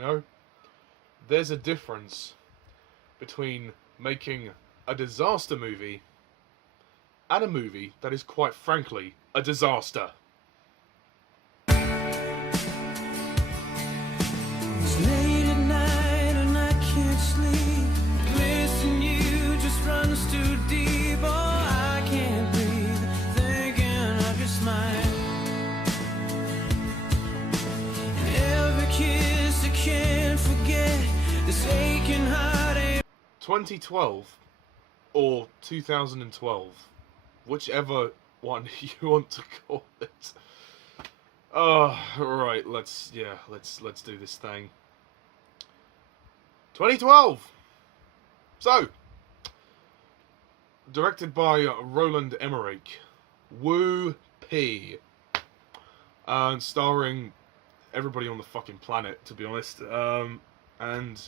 you know? There's a difference between making a disaster movie and a movie that is quite frankly a disaster. It's late at night and I can't sleep. Missing you just runs too deep. Oh, I can't breathe, thinking of your smile. And every kiss I can't forget. This aching heart ain't 2012 or 2012, whichever one you want to call it. Right, let's do this thing. 2012. So, directed by Roland Emmerich, Woo P, and starring everybody on the fucking planet, to be honest. And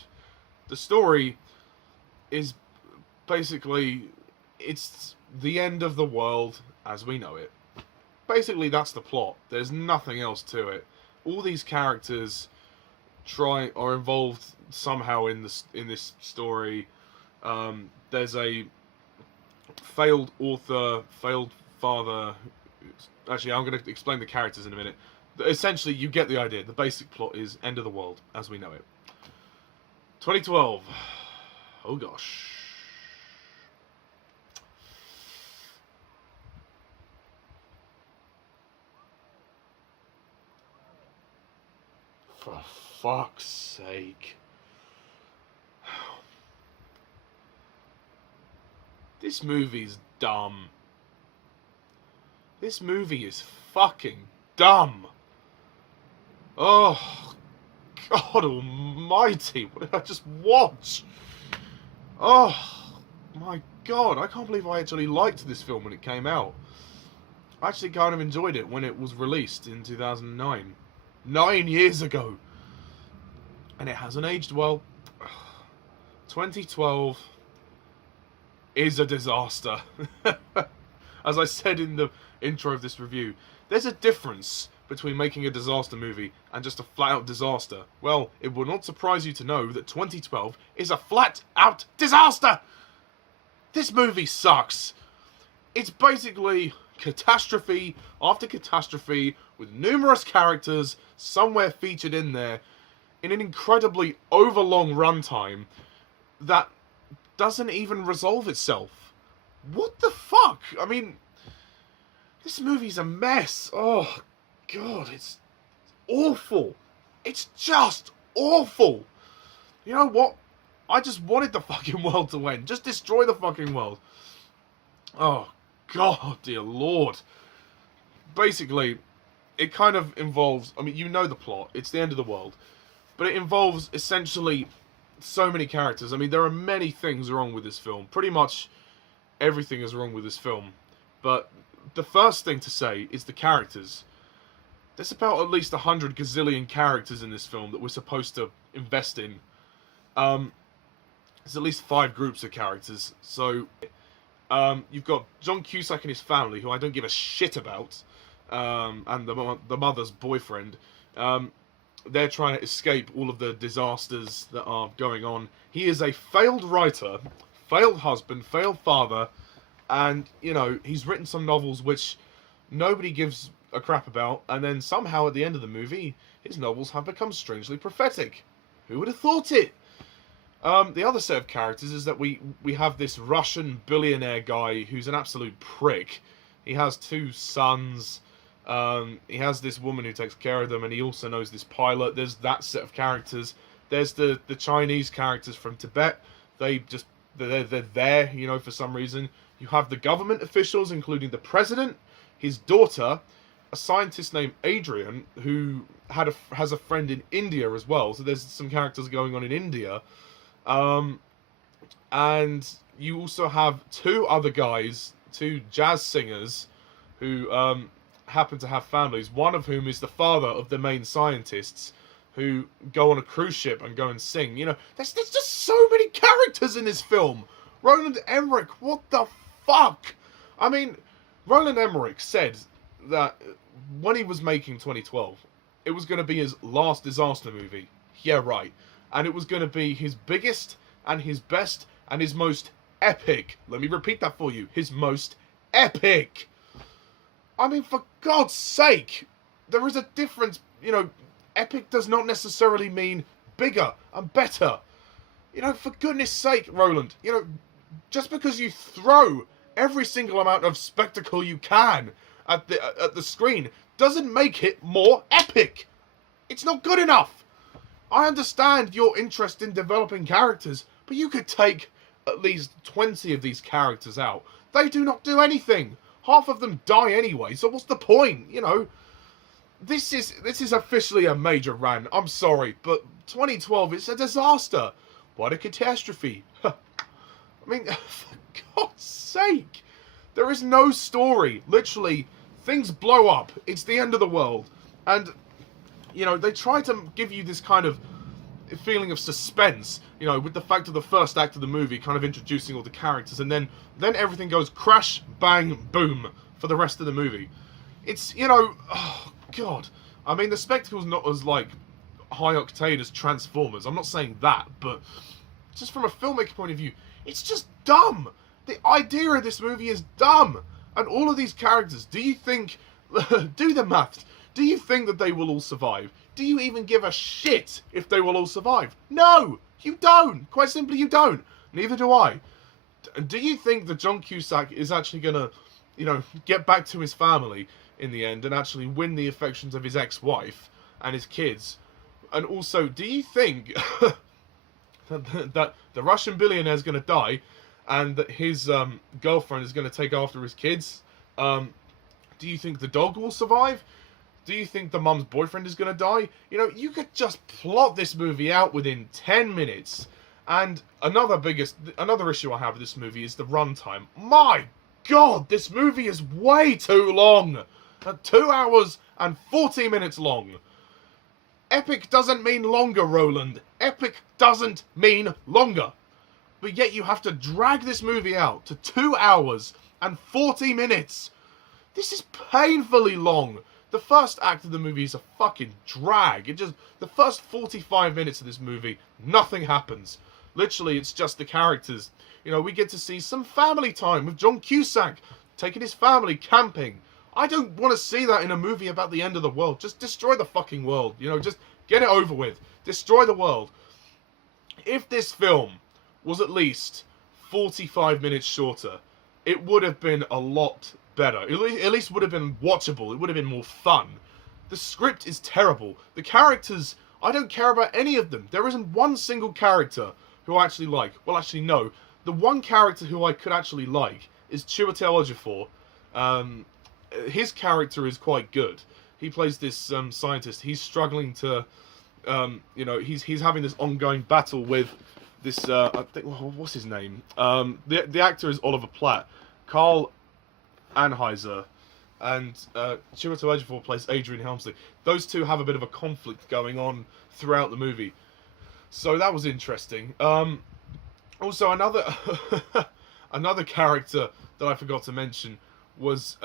the story is basically, it's the end of the world as we know it. Basically, that's the plot. There's nothing else to it. All these characters are involved somehow in this story. There's a failed author, failed father. Actually, I'm going to explain the characters in a minute. Essentially, you get the idea. The basic plot is end of the world as we know it. 2012. Oh gosh. For fuck's sake. This movie's dumb. This movie is fucking dumb. Oh, God almighty. What did I just watch? Oh, my God. I can't believe I actually liked this film when it came out. I actually kind of enjoyed it when it was released in 2009. 9 years ago. And it hasn't aged well. 2012 is a disaster. As I said in the intro of this review, there's a difference between making a disaster movie and just a flat-out disaster. Well, it will not surprise you to know that 2012 is a flat-out disaster! This movie sucks. It's basically catastrophe after catastrophe with numerous characters somewhere featured in there in an incredibly overlong runtime that doesn't even resolve itself. What the fuck? I mean, this movie's a mess. Oh, God, it's awful. It's just awful. You know what? I just wanted the fucking world to end. Just destroy the fucking world. Oh, God, dear Lord. Basically, it kind of involves, I mean, you know the plot. It's the end of the world. But it involves, essentially, so many characters. I mean, there are many things wrong with this film. Pretty much everything is wrong with this film. But the first thing to say is the characters. There's about at least 100 gazillion characters in this film that we're supposed to invest in. There's at least 5 groups of characters. So, you've got John Cusack and his family, who I don't give a shit about, and the mother's boyfriend. They're trying to escape all of the disasters that are going on. He is a failed writer, failed husband, failed father, and, you know, he's written some novels which nobody gives a crap about, and then somehow at the end of the movie, his novels have become strangely prophetic. Who would have thought it? The other set of characters is that we have this Russian billionaire guy who's an absolute prick. He has 2 sons. He has this woman who takes care of them, and he also knows this pilot. There's that set of characters. There's the Chinese characters from Tibet. They're there, you know, for some reason. You have the government officials, including the president, his daughter, a scientist named Adrian, who has a friend in India as well. So there's some characters going on in India. And you also have 2 other guys, 2 jazz singers, who happen to have families, one of whom is the father of the main scientists, who go on a cruise ship and go and sing. You know, there's just so many characters in this film. Roland Emmerich, what the fuck? I mean, Roland Emmerich said that when he was making 2012, it was going to be his last disaster movie. Yeah, right. And it was going to be his biggest and his best and his most epic. Let me repeat that for you. His most epic. I mean, for God's sake, there is a difference. You know, epic does not necessarily mean bigger and better. You know, for goodness sake, Roland, you know, just because you throw every single amount of spectacle you can at the screen doesn't make it more epic. It's not good enough. I understand your interest in developing characters, but you could take at least 20 of these characters out. They do not do anything. Half of them die anyway, so what's the point? You know, this is officially a major rant. I'm sorry, but 2012 is a disaster. What a catastrophe. I mean, for God's sake. There is no story. Literally, things blow up. It's the end of the world. And, you know, they try to give you this kind of feeling of suspense, you know, with the fact of the first act of the movie kind of introducing all the characters, and then everything goes crash, bang, boom for the rest of the movie. It's, you know, oh, God. I mean, the spectacle's not as, like, high octane as Transformers. I'm not saying that, but just from a filmmaker point of view, it's just dumb. The idea of this movie is dumb. And all of these characters, do you think... do the maths. Do you think that they will all survive? Do you even give a shit if they will all survive? No! You don't! Quite simply, you don't. Neither do I. Do you think that John Cusack is actually going to, you know, get back to his family in the end and actually win the affections of his ex-wife and his kids? And also, do you think that the Russian billionaire is going to die and that his girlfriend is going to take after his kids? Do you think the dog will survive? Do you think the mum's boyfriend is going to die? You know, you could just plot this movie out within 10 minutes. And another issue I have with this movie is the runtime. My God, this movie is way too long. 2 hours and 40 minutes long. Epic doesn't mean longer, Roland. Epic doesn't mean longer. But yet you have to drag this movie out to 2 hours and 40 minutes. This is painfully long. The first act of the movie is a fucking drag. The first 45 minutes of this movie, nothing happens. Literally, it's just the characters. You know, we get to see some family time with John Cusack taking his family camping. I don't want to see that in a movie about the end of the world. Just destroy the fucking world. You know, just get it over with. Destroy the world. If this film was at least 45 minutes shorter, it would have been a lot better. At least would have been watchable. It would have been more fun. The script is terrible. The characters, I don't care about any of them. There isn't one single character who I actually like. Well, actually, no. The one character who I could actually like is Chiwetel Ejiofor. His character is quite good. He plays this scientist. He's struggling to, you know, he's having this ongoing battle with this, I think, what's his name? The actor is Oliver Platt. Carl Anheuser and Chiwetel Ejiofor plays Adrian Helmsley. Those two have a bit of a conflict going on throughout the movie, so that was interesting. Also, another character that I forgot to mention was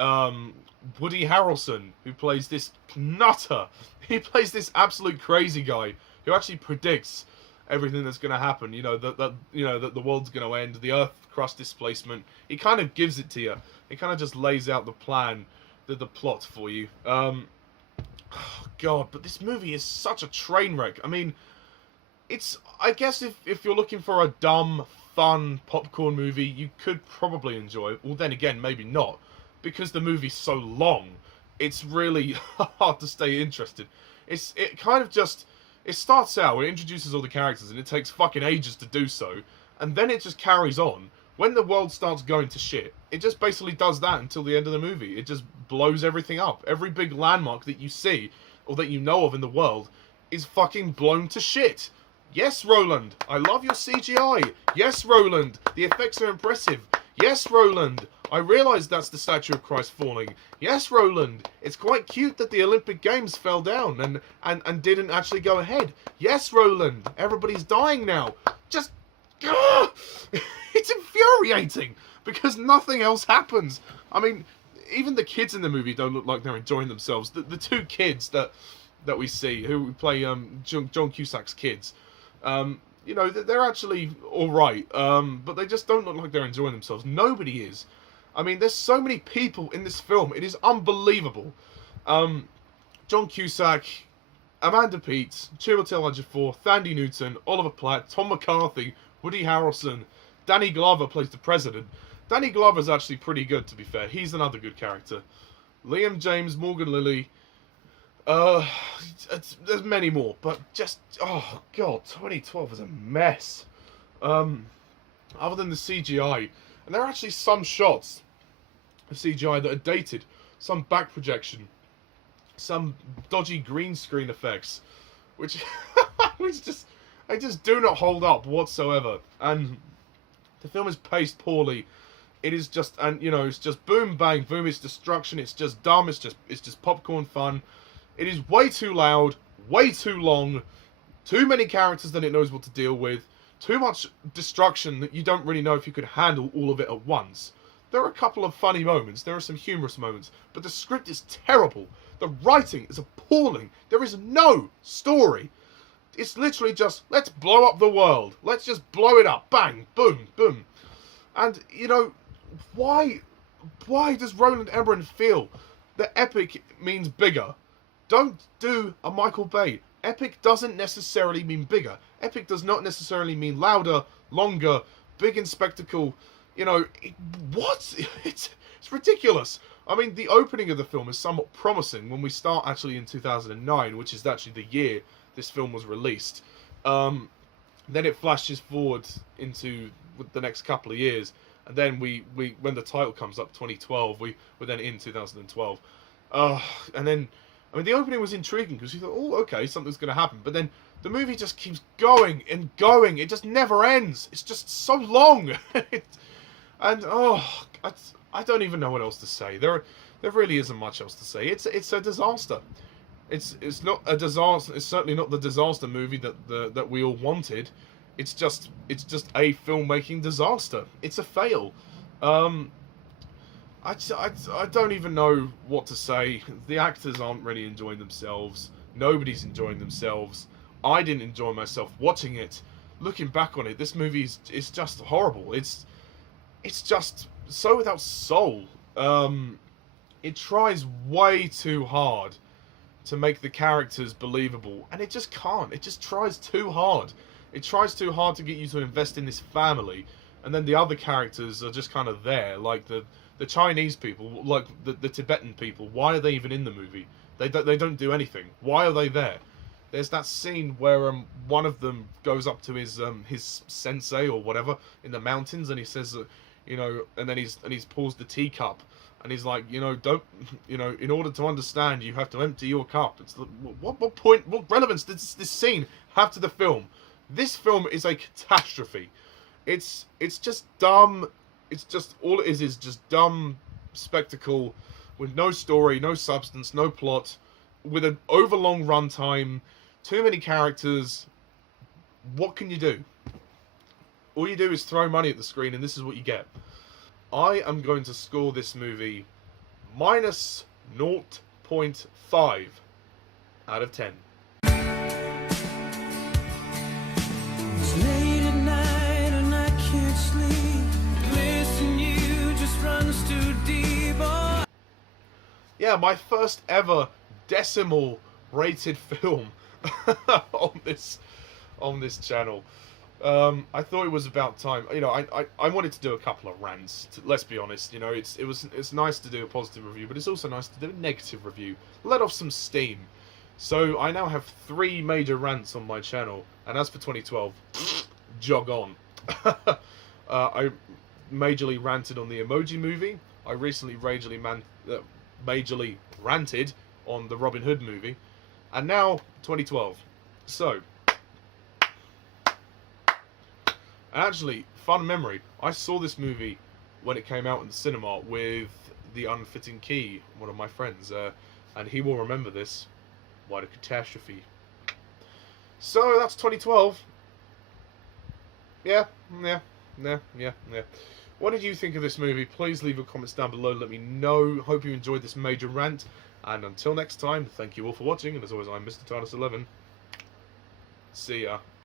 Woody Harrelson, who plays this nutter. He plays this absolute crazy guy who actually predicts everything that's going to happen. You know, that the world's going to end, the Earth crust displacement. He kind of gives it to you. He kind of just lays out the plan, the plot for you. Oh God, but this movie is such a train wreck. I mean, I guess if you're looking for a dumb, fun popcorn movie, you could probably enjoy it. Well, then again, maybe not, because the movie's so long. It's really hard to stay interested. It starts out, it introduces all the characters, and it takes fucking ages to do so, and then it just carries on. When the world starts going to shit, it just basically does that until the end of the movie. It just blows everything up. Every big landmark that you see, or that you know of in the world, is fucking blown to shit. Yes, Roland, I love your CGI. Yes, Roland, the effects are impressive. Yes, Roland, I realise that's the statue of Christ falling. Yes, Roland, it's quite cute that the Olympic Games fell down and didn't actually go ahead. Yes, Roland, everybody's dying now. Just... it's infuriating, because nothing else happens. I mean, even the kids in the movie don't look like they're enjoying themselves. The two kids that that we see, who play John Cusack's kids, you know, they're actually all right, but they just don't look like they're enjoying themselves. Nobody is. I mean, there's so many people in this film. It is unbelievable. John Cusack, Amanda Peet, Chiwetel Ejiofor, Thandie Newton, Oliver Platt, Tom McCarthy, Woody Harrelson, Danny Glover plays the president. Danny Glover's actually pretty good, to be fair. He's another good character. Liam James, Morgan Lilly. There's many more, but just, oh god, 2012 is a mess. Other than the CGI, and there are actually some shots of CGI that are dated, some back projection, some dodgy green screen effects, which they just do not hold up whatsoever. And the film is paced poorly. It is just, and you know, it's just boom bang boom. It's destruction. It's just dumb. It's just popcorn fun. It is way too loud, way too long, too many characters that it knows what to deal with, too much destruction that you don't really know if you could handle all of it at once. There are a couple of funny moments, there are some humorous moments, but the script is terrible. The writing is appalling. There is no story. It's literally just, let's blow up the world. Let's just blow it up. Bang, boom, boom. And, you know, why does Roland Emmerich feel that epic means bigger? Don't do a Michael Bay. Epic doesn't necessarily mean bigger. Epic does not necessarily mean louder, longer, big in spectacle. You know, what? It's ridiculous. I mean, the opening of the film is somewhat promising when we start actually in 2009, which is actually the year this film was released. Then it flashes forward into the next couple of years, and then we when the title comes up, 2012, we're then in 2012. And then, I mean, the opening was intriguing because you thought, oh, okay, something's going to happen. But then the movie just keeps going and going. It just never ends. It's just so long. And, oh, I don't even know what else to say. There really isn't much else to say. It's a disaster. It's not a disaster. It's certainly not the disaster movie that we all wanted. It's just a filmmaking disaster. It's a fail. I don't even know what to say. The actors aren't really enjoying themselves. Nobody's enjoying themselves. I didn't enjoy myself watching it. Looking back on it, this movie is just horrible. It's just so without soul. It tries way too hard to make the characters believable, and it just can't. It just tries too hard. It tries too hard to get you to invest in this family, and then the other characters are just kind of there, like the Chinese people, like the Tibetan people. Why are they even in the movie? They don't do anything. Why are they there? There's that scene where one of them goes up to his sensei or whatever in the mountains, and he says, you know, and then he's pours the teacup, and he's like, you know, don't, you know, in order to understand, you have to empty your cup. It's what point, what relevance does this scene have to the film? This film is a catastrophe. It's just dumb. It's just, all it is just dumb spectacle with no story, no substance, no plot, with an overlong runtime, too many characters. What can you do? All you do is throw money at the screen, and this is what you get. I am going to score this movie minus 0.5 out of 10. It's late at night and I can't sleep. Listen, you just runs too deep. Oh. Yeah, my first ever decimal rated film on this channel. I thought it was about time. You know, I wanted to do a couple of rants. Let's be honest. You know, it's nice to do a positive review, but it's also nice to do a negative review. Let off some steam. So I now have 3 major rants on my channel, and as for 2012, jog on. I majorly ranted on the Emoji Movie. I recently majorly ranted on the Robin Hood movie, and now 2012. So, actually, fun memory. I saw this movie when it came out in the cinema with the Unfitting Key, one of my friends, and he will remember this. What a catastrophe. So that's 2012. Yeah. What did you think of this movie? Please leave your comments down below. Let me know. Hope you enjoyed this major rant. And until next time, thank you all for watching, and as always, I'm Mr. TARDIS11. See ya.